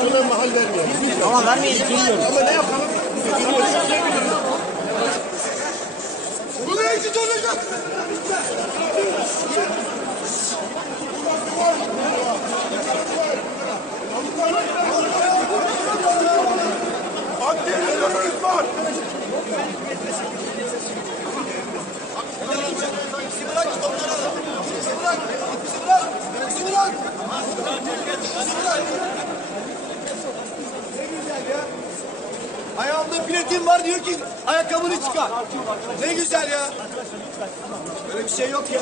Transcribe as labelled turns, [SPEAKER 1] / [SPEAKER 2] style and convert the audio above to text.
[SPEAKER 1] Şuna mahal vermeyelim. Ama vermeyelim. Bilmiyorum.
[SPEAKER 2] Ama ne yapalım? Bunu eksik olacak. Akdeniz'de polis var. Ayağımda platin var diyor ki ayakkabını çıkar. Ne güzel ya. Böyle bir şey yok ya.